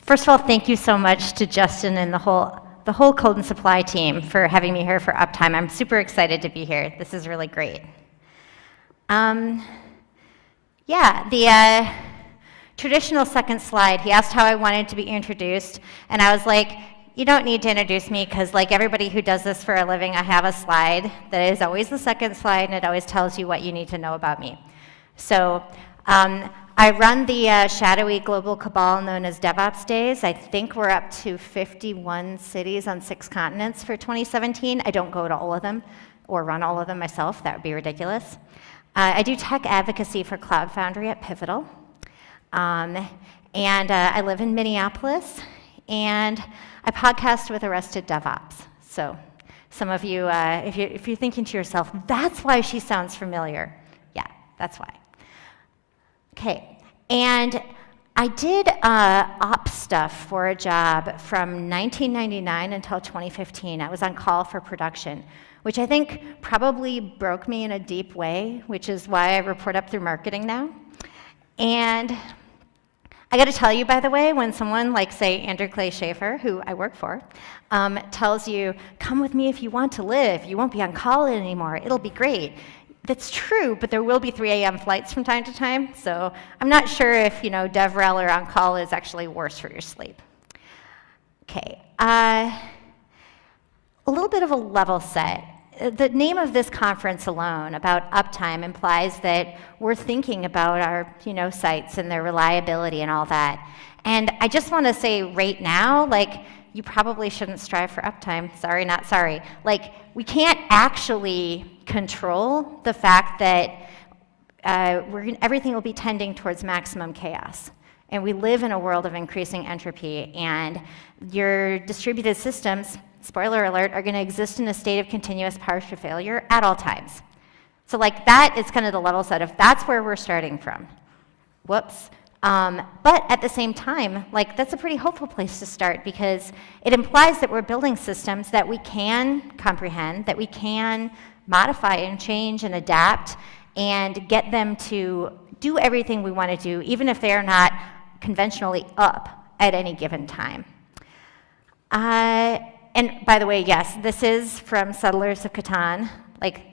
First of all, thank you so much to Justin and the whole Code and Supply team for having me here for Uptime. I'm super excited to be here. This is really great. The traditional second slide, he asked how I wanted to be introduced, and I was like, you don't need to introduce me because like everybody who does this for a living, I have a slide that is always the second slide, and it always tells you what you need to know about me. So I run the shadowy global cabal known as DevOps Days. I think we're up to 51 cities on 6 continents for 2017. I don't go to all of them or run all of them myself. That would be ridiculous. I do tech advocacy for Cloud Foundry at Pivotal. I live in Minneapolis, and I podcast with Arrested DevOps. So some of you, if you're thinking to yourself, that's why she sounds familiar. Yeah, that's why. Okay, and I did ops stuff for a job from 1999 until 2015. I was on call for production, which I think probably broke me in a deep way, which is why I report up through marketing now. And I got to tell you, by the way, when someone like, say, Andrew Clay Schaefer, who I work for, tells you, come with me if you want to live, you won't be on call anymore, it'll be great. That's true, but there will be 3 a.m. flights from time to time, so I'm not sure if, DevRel or on call is actually worse for your sleep. Okay, a little bit of a level set. The name of this conference alone, about uptime, implies that we're thinking about our, sites and their reliability and all that. And I just want to say right now, you probably shouldn't strive for uptime. Sorry, not sorry. We can't actually control the fact that everything will be tending towards maximum chaos. And we live in a world of increasing entropy, and your distributed systems, spoiler alert, are going to exist in a state of continuous partial failure at all times. So that is kind of the level set of that's where we're starting from. Whoops. But at the same time, that's a pretty hopeful place to start because it implies that we're building systems that we can comprehend, that we can modify and change and adapt and get them to do everything we want to do, even if they are not conventionally up at any given time. And by the way, yes, this is from Settlers of Catan.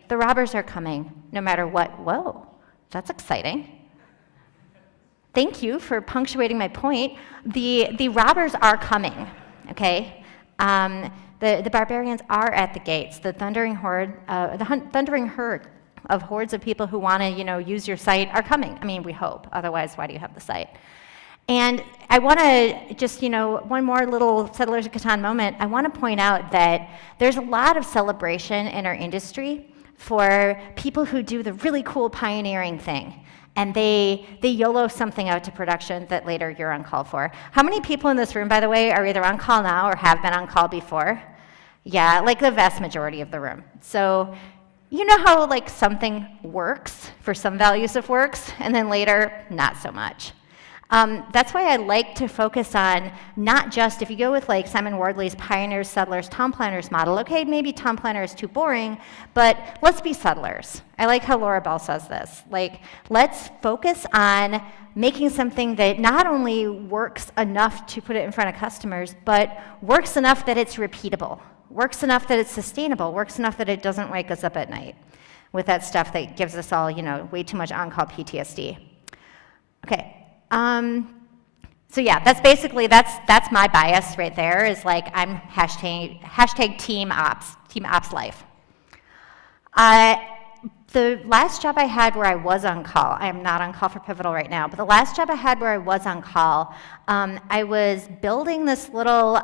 The robbers are coming, no matter what. Whoa, that's exciting. Thank you for punctuating my point. The robbers are coming, okay? The barbarians are at the gates. The thundering herd of hordes of people who want to, use your site are coming. I mean, we hope. Otherwise, why do you have the site? And I want to just, one more little Settlers of Catan moment. I want to point out that there's a lot of celebration in our industry for people who do the really cool pioneering thing. And they YOLO something out to production that later you're on call for. How many people in this room, by the way, are either on call now or have been on call before? Yeah, the vast majority of the room. So you know how something works for some values of works, and then later, not so much. That's why I like to focus on not just, if you go with Simon Wardley's Pioneers, Settlers, Town Planners model, okay, maybe Town Planner is too boring, but let's be settlers. I like how Laura Bell says this. Let's focus on making something that not only works enough to put it in front of customers, but works enough that it's repeatable, works enough that it's sustainable, works enough that it doesn't wake us up at night with that stuff that gives us all, way too much on-call PTSD. Okay. So yeah, that's basically, that's my bias right there, is I'm hashtag team ops life. The last job I had where I was on call, I am not on call for Pivotal right now, but the last job I had where I was on call, I was building this little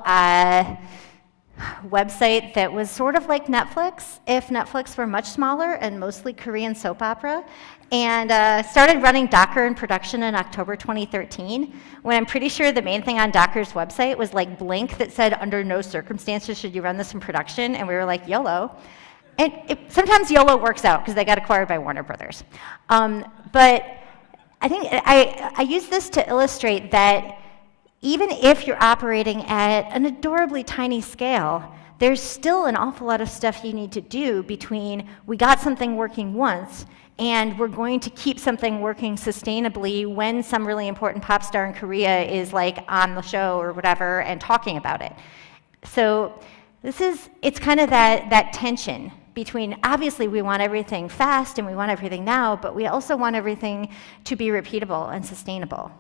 website that was sort of like Netflix, if Netflix were much smaller and mostly Korean soap opera, and started running Docker in production in October 2013, when I'm pretty sure the main thing on Docker's website was Blink that said, under no circumstances should you run this in production, and we were like, YOLO. And sometimes YOLO works out, because they got acquired by Warner Brothers. But I think I use this to illustrate that even if you're operating at an adorably tiny scale, there's still an awful lot of stuff you need to do between we got something working once And we're going to keep something working sustainably when some really important pop star in Korea is like on the show or whatever and talking about it. So it's kind of that tension between, obviously we want everything fast and we want everything now, but we also want everything to be repeatable and sustainable.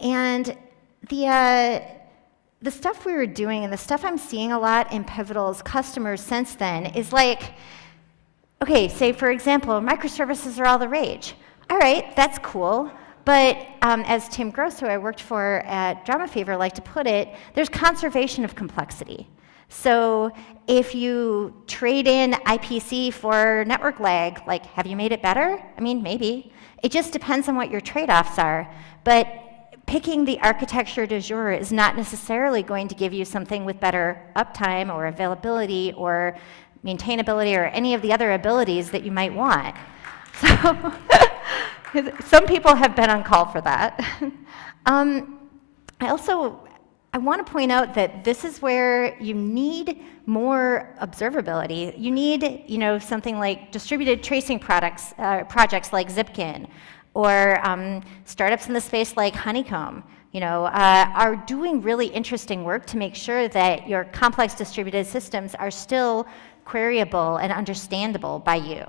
And the stuff we were doing and the stuff I'm seeing a lot in Pivotal's customers since then is like, okay, say for example, microservices are all the rage. All right, that's cool, but as Tim Gross, who I worked for at Drama Fever, liked to put it, there's conservation of complexity. So if you trade in IPC for network lag, like, have you made it better? I mean, maybe. It just depends on what your trade-offs are, but picking the architecture du jour is not necessarily going to give you something with better uptime or availability or maintainability or any of the other abilities that you might want. So some people have been on call for that. I want to point out that this is where you need more observability. You need, something like distributed tracing projects like Zipkin, or startups in the space like Honeycomb, are doing really interesting work to make sure that your complex distributed systems are still queryable and understandable by you.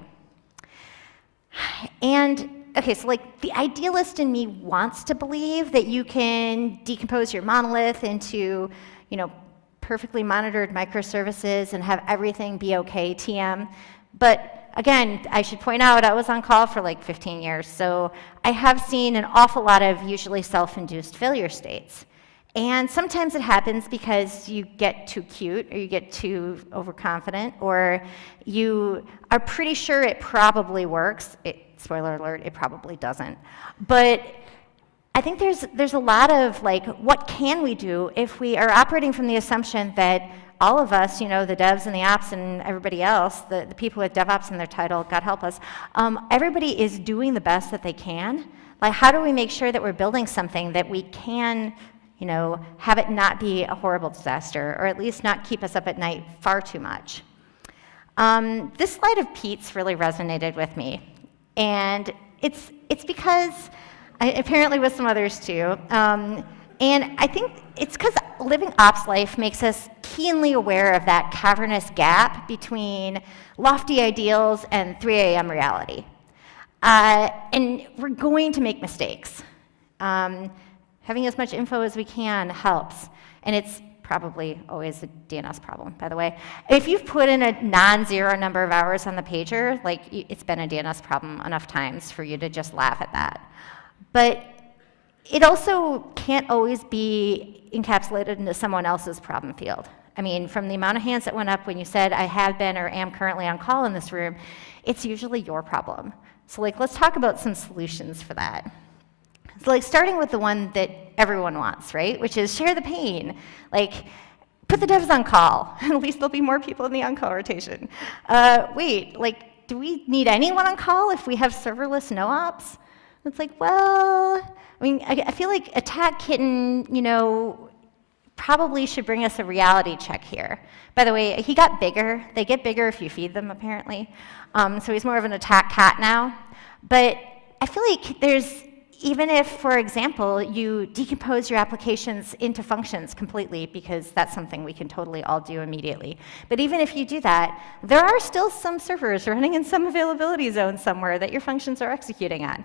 And okay, so like the idealist in me wants to believe that you can decompose your monolith into, perfectly monitored microservices and have everything be okay, TM. But again, I should point out I was on call for like 15 years, so I have seen an awful lot of usually self-induced failure states. And sometimes it happens because you get too cute, or you get too overconfident, or you are pretty sure it probably works. Spoiler alert, it probably doesn't. But I think there's a lot of like, what can we do if we are operating from the assumption that all of us, the devs and the ops and everybody else, the people with DevOps in their title, God help us, everybody is doing the best that they can. Like, how do we make sure that we're building something that we can, have it not be a horrible disaster, or at least not keep us up at night far too much? This slide of Pete's really resonated with me. And it's because, apparently with some others too, and I think it's because living ops life makes us keenly aware of that cavernous gap between lofty ideals and 3 a.m. reality. And we're going to make mistakes. Having as much info as we can helps, and it's probably always a DNS problem, by the way. If you've put in a non-zero number of hours on the pager, like, it's been a DNS problem enough times for you to just laugh at that. But it also can't always be encapsulated into someone else's problem field. I mean, from the amount of hands that went up when you said, I have been or am currently on call in this room, it's usually your problem. So like, let's talk about some solutions for that. So like, starting with the one that everyone wants, right? Which is share the pain. Like, put the devs on call. At least there'll be more people in the on-call rotation. Wait, like, do we need anyone on call if we have serverless no-ops? It's like, well, I mean, I feel like Attack Kitten, probably should bring us a reality check here. By the way, he got bigger. They get bigger if you feed them, apparently. So he's more of an attack cat now. But I feel like even if, for example, you decompose your applications into functions completely, because that's something we can totally all do immediately. But even if you do that, there are still some servers running in some availability zone somewhere that your functions are executing on.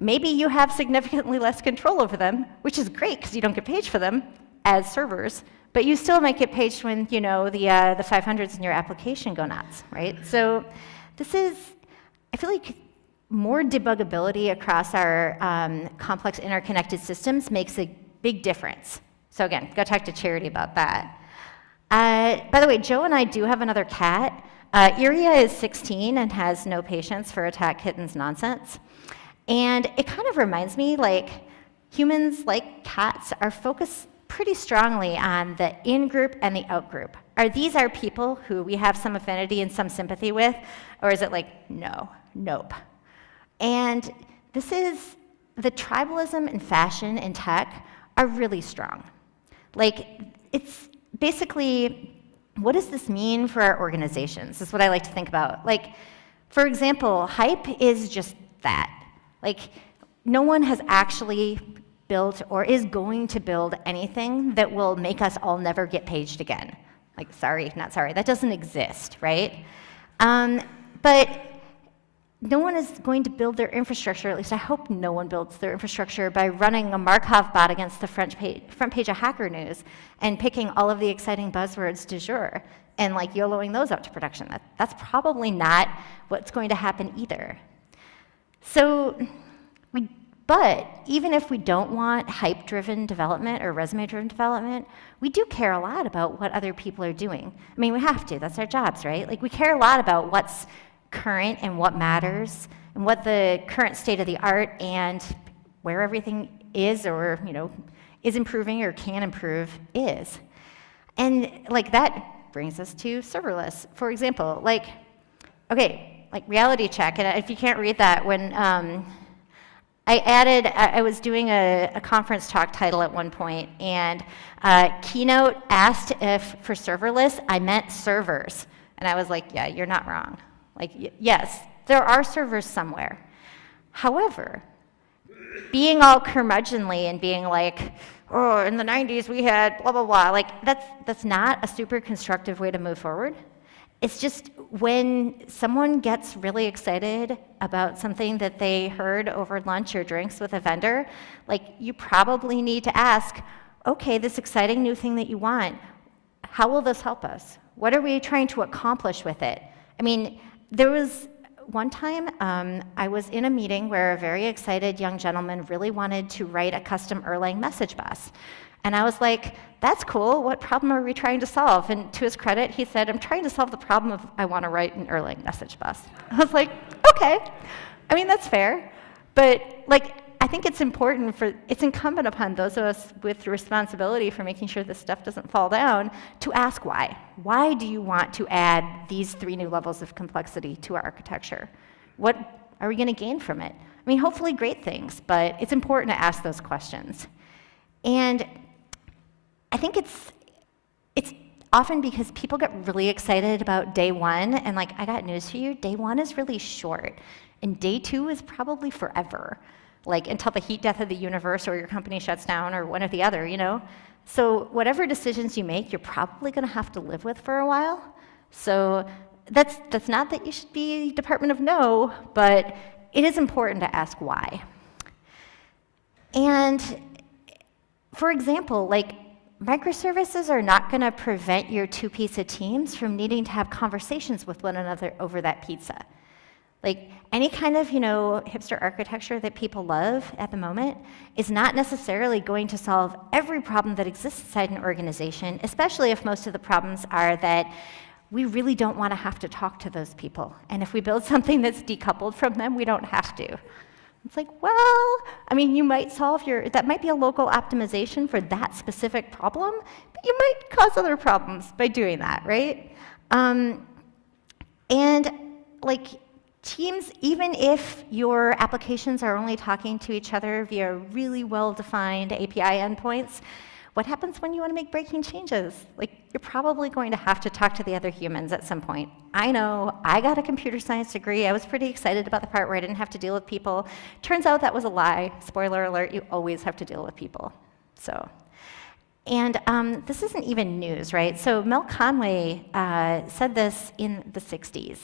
Maybe you have significantly less control over them, which is great because you don't get paged for them as servers, but you still might get paged when, the 500s in your application go nuts, right? So I feel like more debuggability across our complex interconnected systems makes a big difference. So again, go talk to Charity about that. By the way, Joe and I do have another cat. Iria is 16 and has no patience for Attack Kitten's nonsense. And it kind of reminds me, like, humans, like cats, are focused pretty strongly on the in-group and the out-group. Are these our people who we have some affinity and some sympathy with? Or is it like, no, nope? And this is, the tribalism and fashion in tech are really strong. Like, it's basically, what does this mean for our organizations? Is what I like to think about. Like, For example, hype is just that. Like, no one has actually built or is going to build anything that will make us all never get paged again. Like, sorry, not sorry, that doesn't exist, right? But no one is going to build their infrastructure, at least I hope no one builds their infrastructure by running a Markov bot against the front page of Hacker News and picking all of the exciting buzzwords du jour and like YOLOing those out to production. That's probably not what's going to happen either. But even if we don't want hype-driven development or resume-driven development, we do care a lot about what other people are doing. I mean, we have to, that's our jobs, right? Like, we care a lot about what's current and what matters, and what the current state of the art and where everything is or, is improving or can improve is. And like that brings us to serverless. For example, like reality check, and if you can't read that, when I was doing a conference talk title at one point, and Keynote asked if for serverless I meant servers. And I was like, yeah, you're not wrong. Like, yes, there are servers somewhere. However, being all curmudgeonly and being like, oh, in the 90s we had blah, blah, blah, like that's not a super constructive way to move forward. It's just when someone gets really excited about something that they heard over lunch or drinks with a vendor, like, you probably need to ask, okay, this exciting new thing that you want, how will this help us? What are we trying to accomplish with it? I mean, there was one time I was in a meeting where a very excited young gentleman really wanted to write a custom Erlang message bus. And I was like, that's cool, what problem are we trying to solve? And to his credit, he said, I'm trying to solve the problem of I want to write an Erlang message bus. I was like, okay, I mean, that's fair. But like, I think it's incumbent upon those of us with the responsibility for making sure this stuff doesn't fall down to ask why. Why do you want to add these 3 new levels of complexity to our architecture? What are we going to gain from it? I mean, hopefully great things, but it's important to ask those questions. And I think it's often because people get really excited about day 1, and like, I got news for you, day 1 is really short, and day 2 is probably forever. Like, until the heat death of the universe or your company shuts down or one or the other, So whatever decisions you make, you're probably going to have to live with for a while. So that's not that you should be Department of No, but it is important to ask why. And for example, like, microservices are not going to prevent your 2 pizza teams from needing to have conversations with one another over that pizza. Like, any kind of, hipster architecture that people love at the moment is not necessarily going to solve every problem that exists inside an organization, especially if most of the problems are that we really don't want to have to talk to those people. And if we build something that's decoupled from them, we don't have to. It's like, well, I mean, you might that might be a local optimization for that specific problem, but you might cause other problems by doing that, right? And like, teams, even if your applications are only talking to each other via really well-defined API endpoints, what happens when you want to make breaking changes? Like, you're probably going to have to talk to the other humans at some point. I know, I got a computer science degree. I was pretty excited about the part where I didn't have to deal with people. Turns out that was a lie. Spoiler alert, you always have to deal with people. And this isn't even news, right? So Mel Conway said this in the 60s.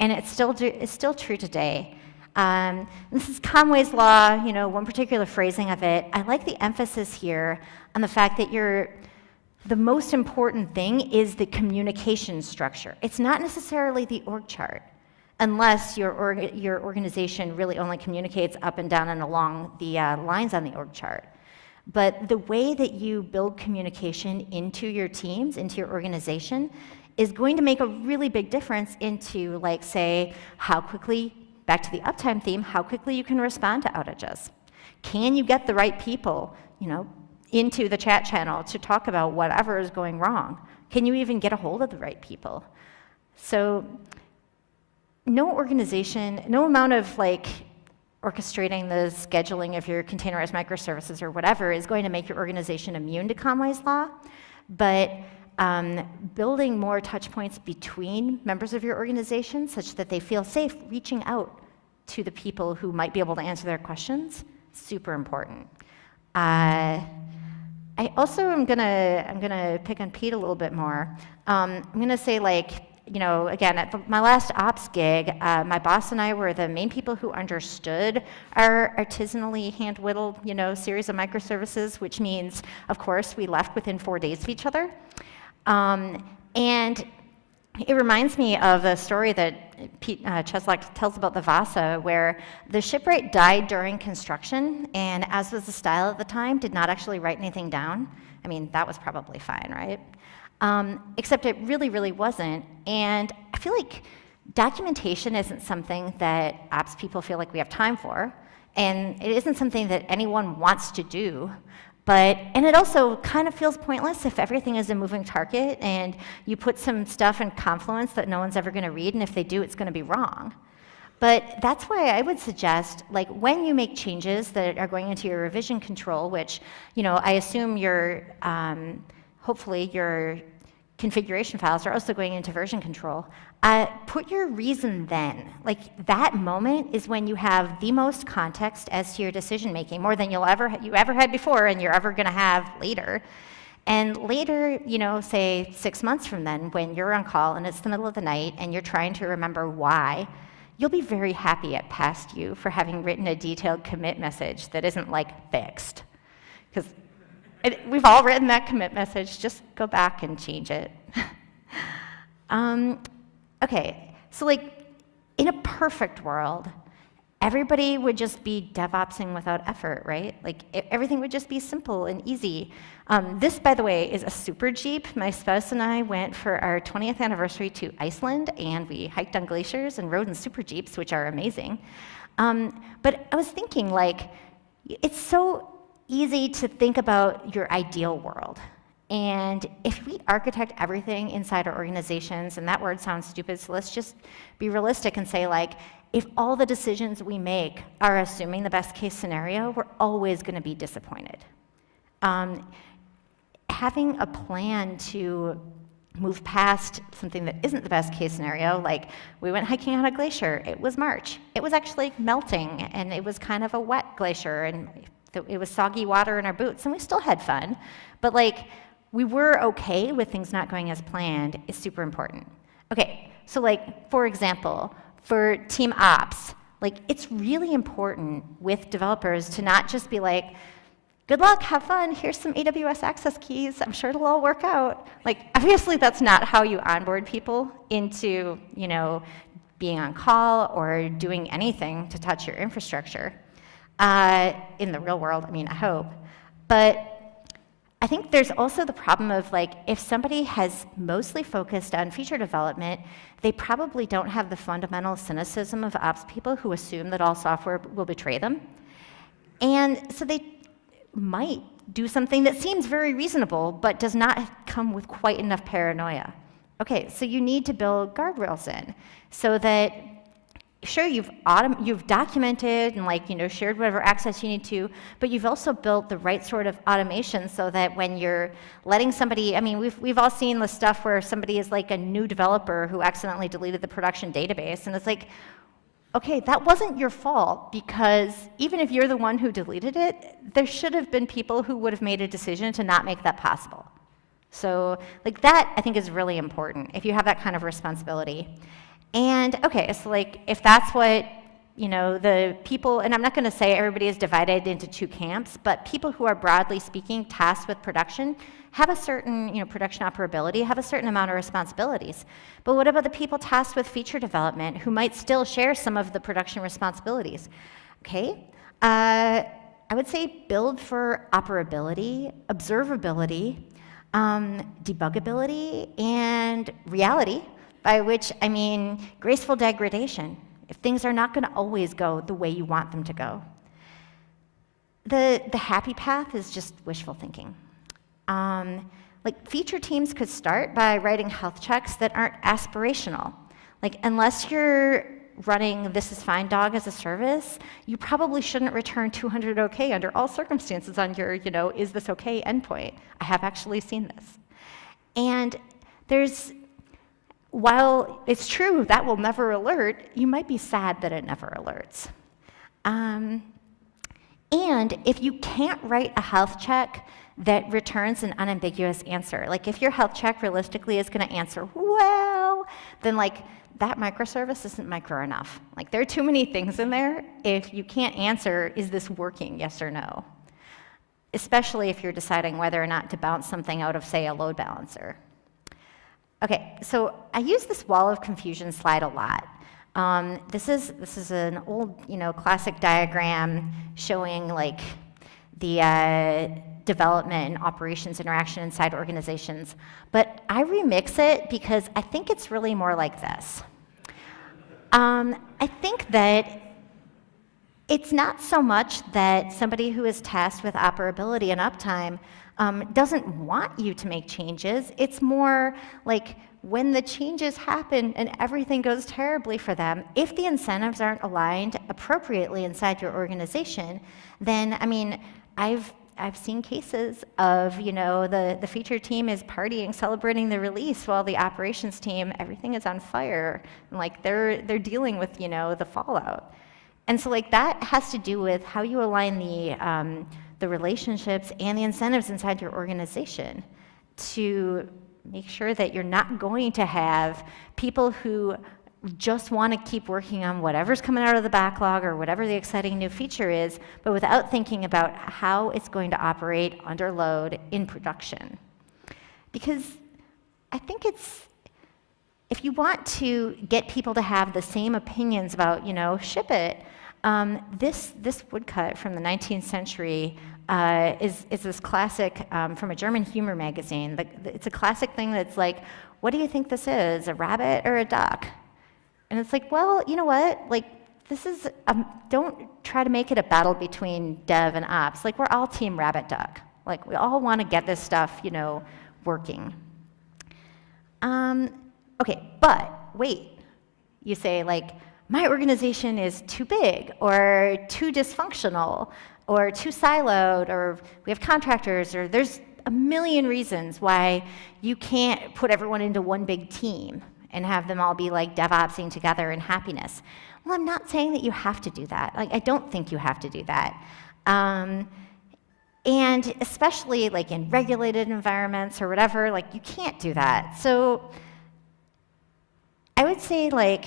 And it's still true today. This is Conway's law, one particular phrasing of it. I like the emphasis here on the fact that the most important thing is the communication structure. It's not necessarily the org chart, unless your organization really only communicates up and down and along the lines on the org chart. But the way that you build communication into your teams, into your organization, is going to make a really big difference into, like, say, how quickly, back to the uptime theme, how quickly you can respond to outages. Can you get the right people, into the chat channel to talk about whatever is going wrong? Can you even get a hold of the right people? So no organization, no amount of like orchestrating the scheduling of your containerized microservices or whatever is going to make your organization immune to Conway's law, but building more touch points between members of your organization such that they feel safe reaching out to the people who might be able to answer their questions, super important. I also am gonna pick on Pete a little bit more. I'm gonna say, like, you know, again, at my last ops gig, my boss and I were the main people who understood our artisanally hand-whittled, you know, series of microservices, which means, of course, we left within 4 days of each other. And it reminds me of a story that Pete Cheslak tells about the Vasa, where the shipwright died during construction, and as was the style at the time, did not actually write anything down. I mean, that was probably fine, right? Except it really, really wasn't. And I feel like documentation isn't something that ops people feel like we have time for, and it isn't something that anyone wants to do. And it also kind of feels pointless if everything is a moving target and you put some stuff in Confluence that no one's ever going to read, and if they do, it's going to be wrong. But that's why I would suggest, like, when you make changes that are going into your revision control, which, you know, I assume hopefully your configuration files are also going into version control, put your reason then. Like, that moment is when you have the most context as to your decision making, more than you ever had before and you're ever going to have later. And later, you know, say 6 months from then, when you're on call and it's the middle of the night and you're trying to remember why, you'll be very happy at past you for having written a detailed commit message that isn't, like, fixed. Because we've all written that commit message. Just go back and change it. Okay, so, like, in a perfect world, everybody would just be DevOpsing without effort, right? Like, everything would just be simple and easy. This, by the way, is a super Jeep. My spouse and I went for our 20th anniversary to Iceland, and we hiked on glaciers and rode in super Jeeps, which are amazing. But I was thinking, like, it's so easy to think about your ideal world. And if we architect everything inside our organizations, and that word sounds stupid, so let's just be realistic and say, like, if all the decisions we make are assuming the best case scenario, we're always going to be disappointed. Having a plan to move past something that isn't the best case scenario, like we went hiking on a glacier, it was March. It was actually melting, and it was kind of a wet glacier, and it was soggy water in our boots, and we still had fun. But, like, we were okay with things not going as planned is super important. Okay, so, like, for example, for team ops, like, it's really important with developers to not just be like, good luck, have fun, here's some AWS access keys, I'm sure it'll all work out. Like, obviously that's not how you onboard people into, you know, being on call or doing anything to touch your infrastructure. In the real world, I mean, I hope. But I think there's also the problem of, like, if somebody has mostly focused on feature development, they probably don't have the fundamental cynicism of ops people who assume that all software will betray them. And so they might do something that seems very reasonable, but does not come with quite enough paranoia. Okay, so you need to build guardrails in so that, sure, you've documented and, like, you know, shared whatever access you need to, but you've also built the right sort of automation so that when you're letting somebody, I mean, we've all seen the stuff where somebody is, like, a new developer who accidentally deleted the production database, and it's like, okay, that wasn't your fault, because even if you're the one who deleted it, there should have been people who would have made a decision to not make that possible. So, like, that, I think, is really important if you have that kind of responsibility. And, okay, so, like, if that's what, you know, the people, and I'm not going to say everybody is divided into two camps, but people who are, broadly speaking, tasked with production have a certain, you know, production operability, have a certain amount of responsibilities. But what about the people tasked with feature development who might still share some of the production responsibilities? Okay, I would say build for operability, observability, debuggability, and reality, by which I mean graceful degradation, if things are not going to always go the way you want them to go. The happy path is just wishful thinking. Like, feature teams could start by writing health checks that aren't aspirational. Like, unless you're running This Is Fine Dog as a service, you probably shouldn't return 200 OK under all circumstances on your, you know, is this OK endpoint. I have actually seen this. And while it's true that will never alert, you might be sad that it never alerts. And if you can't write a health check that returns an unambiguous answer, like if your health check realistically is going to answer, well, then like that microservice isn't micro enough. Like there are too many things in there if you can't answer, is this working, yes or no? Especially if you're deciding whether or not to bounce something out of, say, a load balancer. Okay, so I use this wall of confusion slide a lot. This is an old, classic diagram showing like the development and operations interaction inside organizations, but I remix it because I think it's really more like this. I think that it's not so much that somebody who is tasked with operability and uptime doesn't want you to make changes. It's more like when the changes happen and everything goes terribly for them, if the incentives aren't aligned appropriately inside your organization, then, I mean, I've seen cases of, the feature team is partying, celebrating the release, while the operations team, everything is on fire, and like they're dealing with, the fallout. And so like that has to do with how you align the relationships and the incentives inside your organization to make sure that you're not going to have people who just want to keep working on whatever's coming out of the backlog or whatever the exciting new feature is, but without thinking about how it's going to operate under load in production. Because I think if you want to get people to have the same opinions about, ship it, this woodcut from the 19th century is this classic from a German humor magazine. It's a classic thing that's like, what do you think this is, a rabbit or a duck? And it's like, well, you know what? Like, this is, don't try to make it a battle between dev and ops. Like, we're all team rabbit duck. Like, we all want to get this stuff, working. Okay, but wait. You say, like, my organization is too big or too dysfunctional or too siloed, or we have contractors, or there's a million reasons why you can't put everyone into one big team and have them all be like devopsing together in happiness. Well, I'm not saying that you have to do that. Like, I don't think you have to do that. And especially like in regulated environments or whatever, like you can't do that. So I would say like,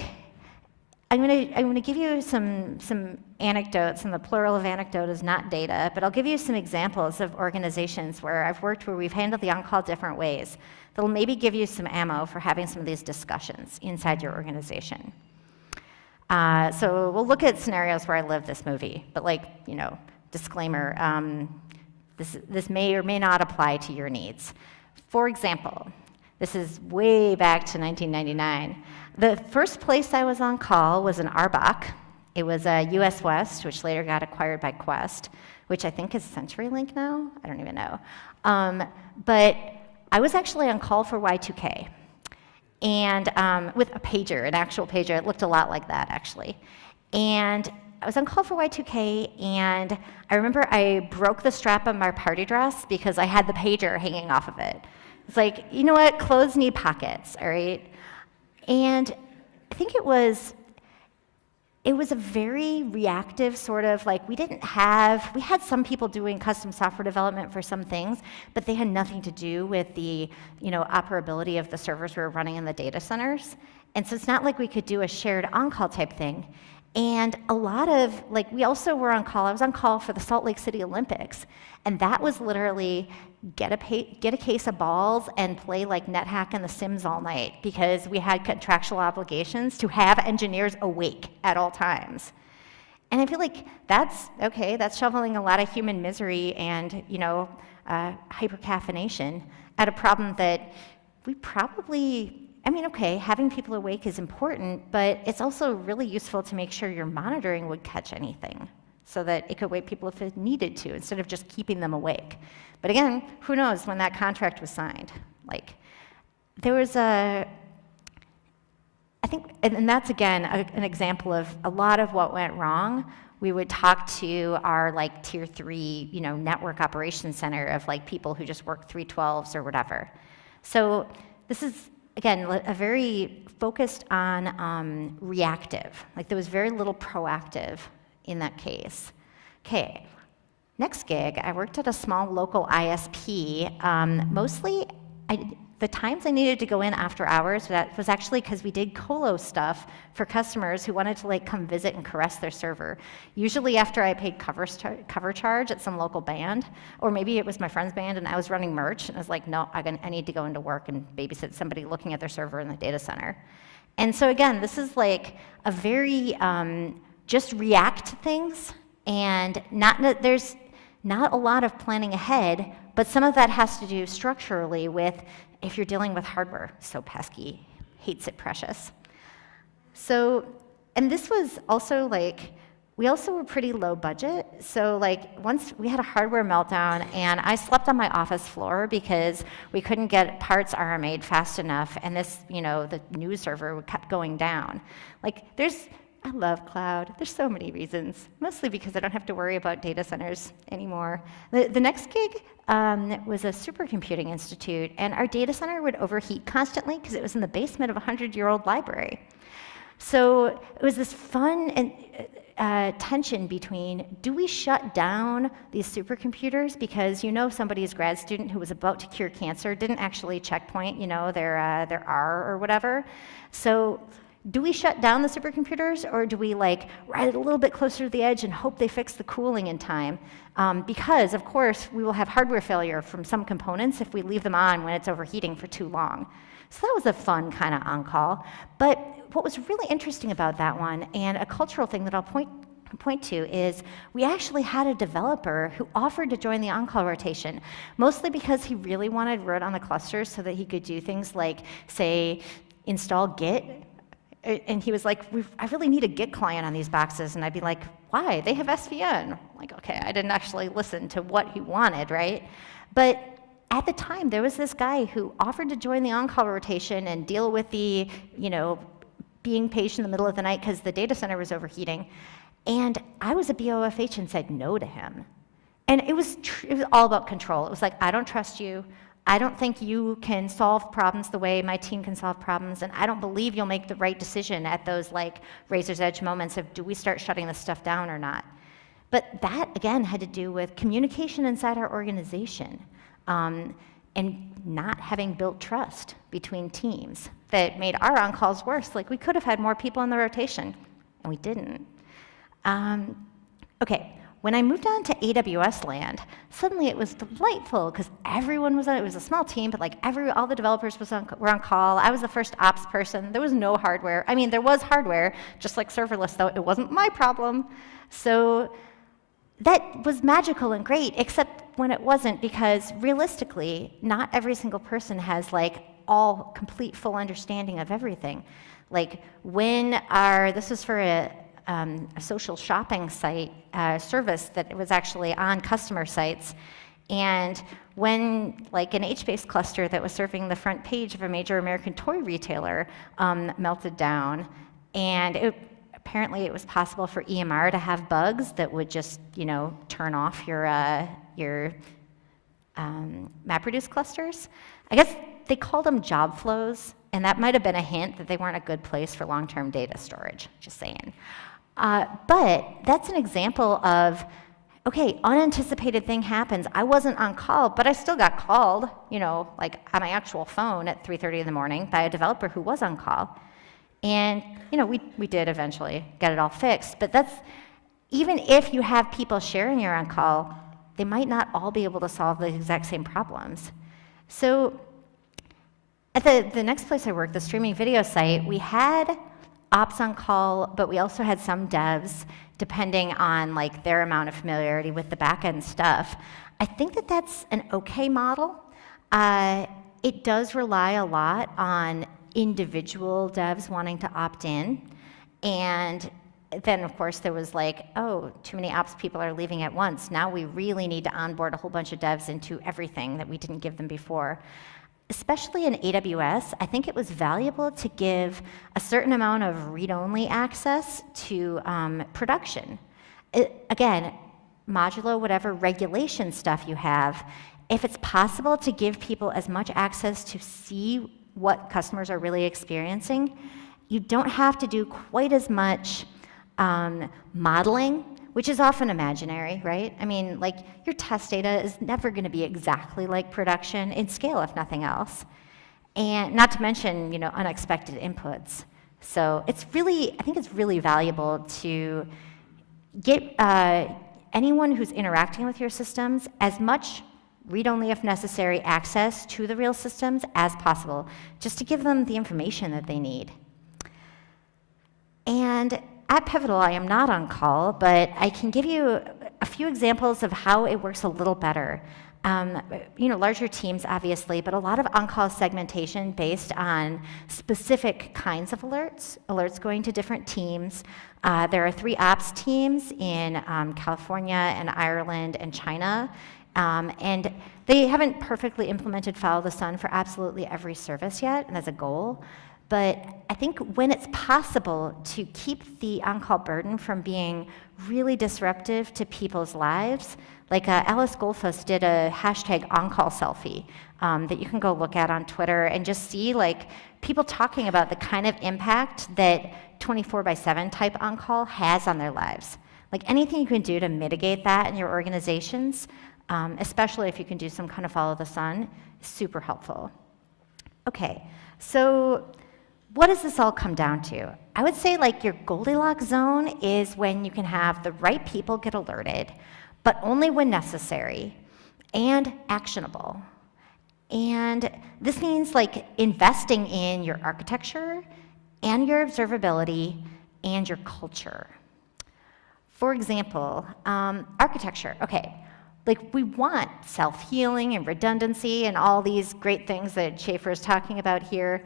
I'm gonna give you some anecdotes, and the plural of anecdote is not data, but I'll give you some examples of organizations where I've worked where we've handled the on-call different ways. That'll maybe give you some ammo for having some of these discussions inside your organization. So we'll look at scenarios where I live this movie, but like, disclaimer, this may or may not apply to your needs. For example, this is way back to 1999. The first place I was on call was in Arbach. It was US West, which later got acquired by Quest, which I think is CenturyLink now. I don't even know. But I was actually on call for Y2K, and with a pager, an actual pager. It looked a lot like that, actually. And I was on call for Y2K, and I remember I broke the strap on my party dress because I had the pager hanging off of it. It's like, you know what? Clothes need pockets, all right? And I think it was a very reactive sort of, like, we had some people doing custom software development for some things, but they had nothing to do with the, operability of the servers we were running in the data centers. And so it's not like we could do a shared on-call type thing. And a lot of, like, we also were on call. I was on call for the Salt Lake City Olympics, and that was literally get a case of balls and play like NetHack and The Sims all night, because we had contractual obligations to have engineers awake at all times. And I feel like that's shoveling a lot of human misery and hypercaffeination at a problem that we probably, having people awake is important, but it's also really useful to make sure your monitoring would catch anything so that it could wake people if it needed to, instead of just keeping them awake. But again, who knows when that contract was signed? Like, there was and that's again an example of a lot of what went wrong. We would talk to our like tier 3, network operations center of like people who just work 312s or whatever. So this is, again, a very focused on reactive. Like there was very little proactive in that case. Okay, next gig, I worked at a small local ISP. Mostly, the times I needed to go in after hours, that was actually because we did colo stuff for customers who wanted to like come visit and caress their server. Usually after I paid cover charge at some local band, or maybe it was my friend's band and I was running merch, and I was like, no, I need to go into work and babysit somebody looking at their server in the data center. And so again, this is like a very, just react to things, and there's not a lot of planning ahead, but some of that has to do structurally with if you're dealing with hardware, so pesky, hates it precious. So, and this was also like, we also were pretty low budget. So like once we had a hardware meltdown and I slept on my office floor because we couldn't get parts RMA'd fast enough, and this, the news server kept going down. Like I love cloud. There's so many reasons, mostly because I don't have to worry about data centers anymore. The next gig was a supercomputing institute, and our data center would overheat constantly because it was in the basement of a 100-year-old library. So it was this fun and tension between, do we shut down these supercomputers because somebody's grad student who was about to cure cancer didn't actually checkpoint their R or whatever. So do we shut down the supercomputers, or do we like ride it a little bit closer to the edge and hope they fix the cooling in time? Because of course we will have hardware failure from some components if we leave them on when it's overheating for too long. So that was a fun kind of on-call. But what was really interesting about that one, and a cultural thing that I'll point to, is we actually had a developer who offered to join the on-call rotation, mostly because he really wanted root on the clusters so that he could do things like, say, install Git. And he was like, I really need a Git client on these boxes. And I'd be like, why? They have SVN. I'm like, okay, I didn't actually listen to what he wanted, right? But at the time, there was this guy who offered to join the on-call rotation and deal with the, being patient in the middle of the night because the data center was overheating. And I was a BOFH and said no to him. And it was all about control. It was like, I don't trust you. I don't think you can solve problems the way my team can solve problems, and I don't believe you'll make the right decision at those like razor's edge moments of, do we start shutting this stuff down or not? But that, again, had to do with communication inside our organization, and not having built trust between teams that made our on-calls worse. Like, we could have had more people in the rotation, and we didn't. Okay. When I moved on to AWS land, suddenly it was delightful because everyone was on it. It was a small team, but like all the developers were on call. I was the first ops person. There was no hardware. I mean, there was hardware, just like serverless, though it wasn't my problem. So that was magical and great, except when it wasn't, because realistically, not every single person has like all complete full understanding of everything. Like this was for a social shopping site service that was actually on customer sites. And when like an HBase cluster that was serving the front page of a major American toy retailer melted down, and apparently it was possible for EMR to have bugs that would just turn off your MapReduce clusters. I guess they called them job flows, and that might have been a hint that they weren't a good place for long-term data storage, just saying. But that's an example of, okay, unanticipated thing happens. I wasn't on call, but I still got called, like on my actual phone at 3:30 in the morning by a developer who was on call. And, we did eventually get it all fixed. But even if you have people sharing your on call, they might not all be able to solve the exact same problems. So at the next place I worked, the streaming video site, we had ops on call, but we also had some devs, depending on like their amount of familiarity with the back-end stuff. I think that's an okay model. It does rely a lot on individual devs wanting to opt in, and then of course there was like, oh, too many ops people are leaving at once. Now we really need to onboard a whole bunch of devs into everything that we didn't give them before. Especially in AWS, I think it was valuable to give a certain amount of read-only access to production. Again, modulo whatever regulation stuff you have, If it's possible to give people as much access to see what customers are really experiencing, you don't have to do quite as much modeling, which is often imaginary, right? I mean, like, your test data is never going to be exactly like production in scale, if nothing else. And not to mention, unexpected inputs. So I think it's really valuable to get anyone who's interacting with your systems as much read-only if necessary access to the real systems as possible, just to give them the information that they need. And at Pivotal, I am not on call, but I can give you a few examples of how it works a little better. Larger teams, obviously, but a lot of on-call segmentation based on specific kinds of alerts going to different teams. There are 3 ops teams in California and Ireland and China, and they haven't perfectly implemented Follow the Sun for absolutely every service yet, and that's a goal. But I think when it's possible to keep the on-call burden from being really disruptive to people's lives, like Alice Goldfuss did a hashtag on-call selfie that you can go look at on Twitter and just see people talking about the kind of impact that 24/7 type on-call has on their lives. Anything you can do to mitigate that in your organizations, especially if you can do some kind of follow the sun, is super helpful. Okay, so what does this all come down to? I would say your Goldilocks zone is when you can have the right people get alerted, but only when necessary and actionable. And this means investing in your architecture and your observability and your culture. For example, architecture, okay. We want self-healing and redundancy and all these great things that Schaefer is talking about here.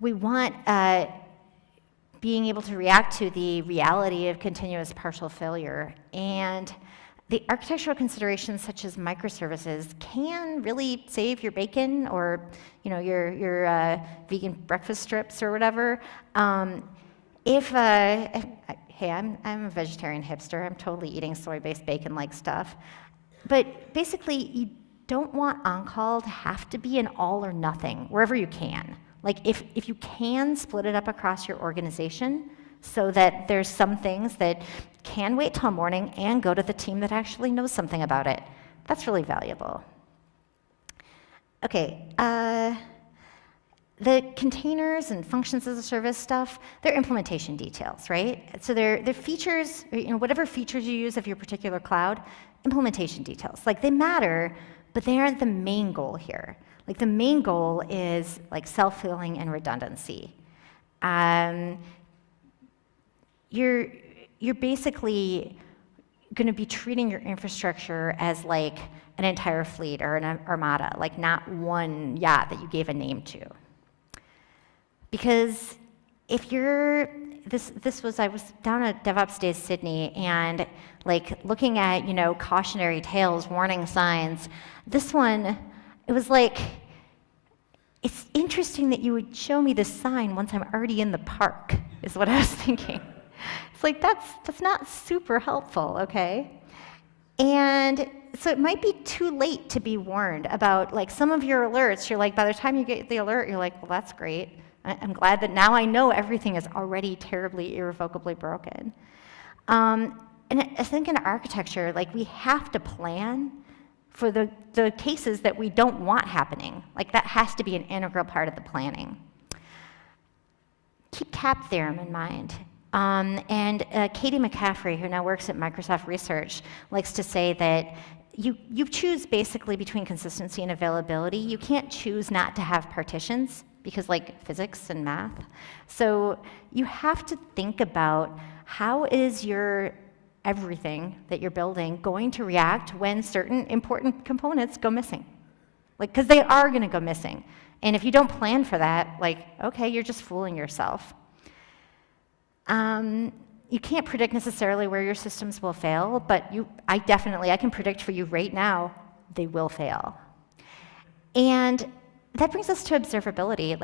We want being able to react to the reality of continuous partial failure. And the architectural considerations such as microservices can really save your bacon or your vegan breakfast strips or whatever. Hey, I'm a vegetarian hipster. I'm totally eating soy-based bacon-like stuff. But basically, you don't want on-call to have to be an all or nothing, wherever you can. If you can split it up across your organization so that there's some things that can wait till morning and go to the team that actually knows something about it, that's really valuable. Okay, the containers and functions as a service stuff, they're implementation details, right? So they're features, whatever features you use of your particular cloud, implementation details. They matter, but they aren't the main goal here. The main goal is self-healing and redundancy. You're basically going to be treating your infrastructure as an entire fleet or an armada, not one yacht that you gave a name to. Because if you're, I was down at DevOps Days Sydney and looking at, cautionary tales, warning signs. This one, it was it's interesting that you would show me this sign once I'm already in the park, is what I was thinking. It's that's not super helpful, okay? And so it might be too late to be warned about some of your alerts. You're by the time you get the alert, you're well, that's great. I'm glad that now I know everything is already terribly, irrevocably broken. And I think in architecture, we have to plan for the cases that we don't want happening. That has to be an integral part of the planning. Keep CAP theorem in mind. And Katie McCaffrey, who now works at Microsoft Research, likes to say that you choose basically between consistency and availability. You can't choose not to have partitions because physics and math. So you have to think about how is your everything that you're building going to react when certain important components go missing. Because they are going to go missing. And if you don't plan for that, okay, you're just fooling yourself. You can't predict necessarily where your systems will fail, but I can predict for you right now, they will fail. And that brings us to observability.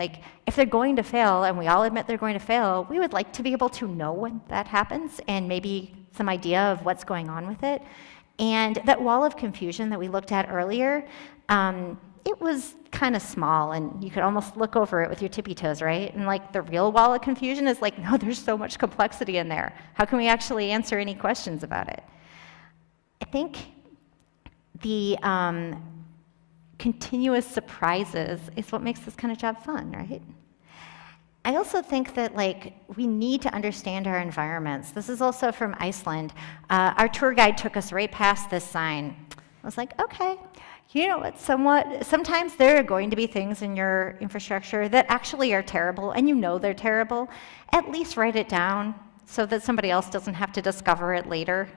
If they're going to fail, and we all admit they're going to fail, we would like to be able to know when that happens and maybe some idea of what's going on with it. And that wall of confusion that we looked at earlier, it was kind of small, and you could almost look over it with your tippy toes, right? And like the real wall of confusion is like, no, there's so much complexity in there. How can we actually answer any questions about it? I think the continuous surprises is what makes this kind of job fun, right? I also think that like we need to understand our environments. This is also from Iceland. Our tour guide took us right past this sign. I was like, okay, you know what, sometimes there are going to be things in your infrastructure that actually are terrible, and you know they're terrible. At least write it down so that somebody else doesn't have to discover it later.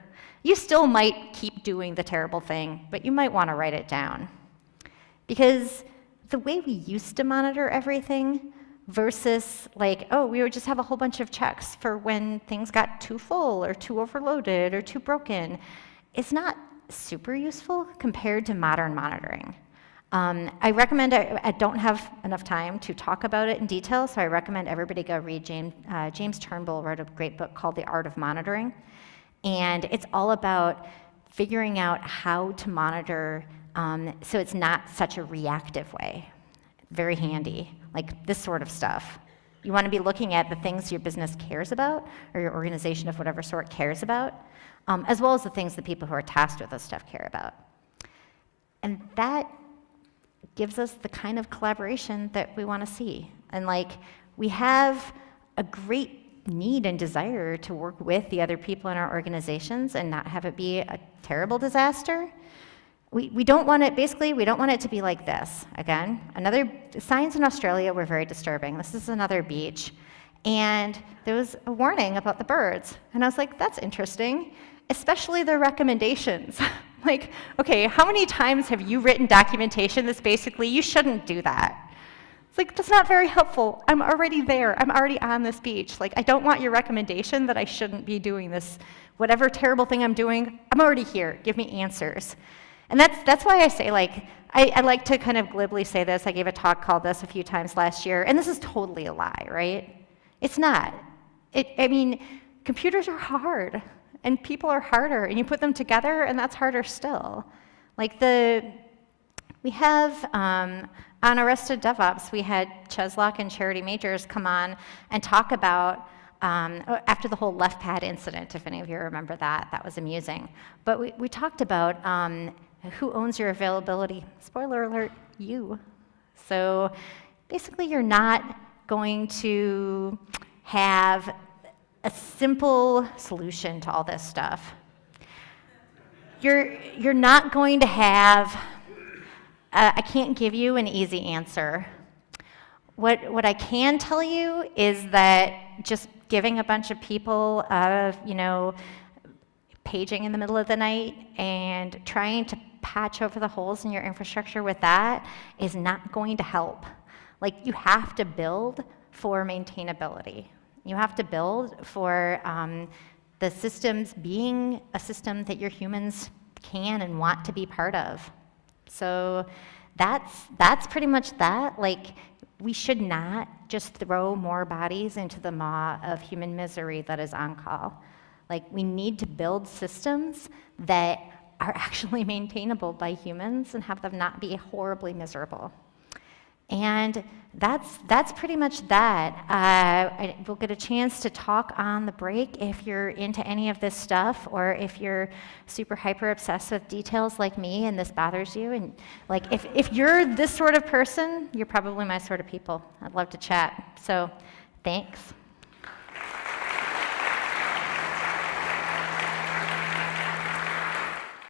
You still might keep doing the terrible thing, but you might want to write it down. Because the way we used to monitor everything versus like, oh, we would just have a whole bunch of checks for when things got too full or too overloaded or too broken, is not super useful compared to modern monitoring. I recommend, I don't have enough time to talk about it in detail, so I recommend everybody go read James Turnbull wrote a great book called The Art of Monitoring. And it's all about figuring out how to monitor so it's not such a reactive way. Very handy, like this sort of stuff. You want to be looking at the things your business cares about, or your organization of whatever sort cares about, as well as the things the people who are tasked with this stuff care about. And that gives us the kind of collaboration that we want to see. And like, we have a great need and desire to work with the other people in our organizations and not have it be a terrible disaster. We don't want it, basically, we don't want it to be like this. Again, signs in Australia were very disturbing. This is another beach. And there was a warning about the birds. And I was like, that's interesting, especially their recommendations. Like, okay, how many times have you written documentation that's basically, you shouldn't do that? It's like, that's not very helpful. I'm already there. I'm already on this beach. Like, I don't want your recommendation that I shouldn't be doing this. Whatever terrible thing I'm doing, I'm already here. Give me answers. And that's why I say, like, I like to kind of glibly say this. I gave a talk called this a few times last year, and this is totally a lie, right? It's not. I mean, computers are hard, and people are harder, and you put them together, and that's harder still. Like we have, on Arrested DevOps, we had Cheslock and Charity Majors come on and talk about, after the whole left pad incident, if any of you remember that was amusing. But we talked about who owns your availability. Spoiler alert, you. So basically, you're not going to have a simple solution to all this stuff. You're not going to have, I can't give you an easy answer. What I can tell you is that just giving a bunch of people, paging in the middle of the night and trying to patch over the holes in your infrastructure with that is not going to help. Like, you have to build for maintainability. You have to build for the systems being a system that your humans can and want to be part of. So that's pretty much that. Like, we should not just throw more bodies into the maw of human misery that is on-call. Like, we need to build systems that are actually maintainable by humans and have them not be horribly miserable. And that's pretty much that. We'll get a chance to talk on the break if you're into any of this stuff, or if you're super hyper obsessed with details like me and this bothers you. And like, if you're this sort of person, you're probably my sort of people. I'd love to chat. So thanks.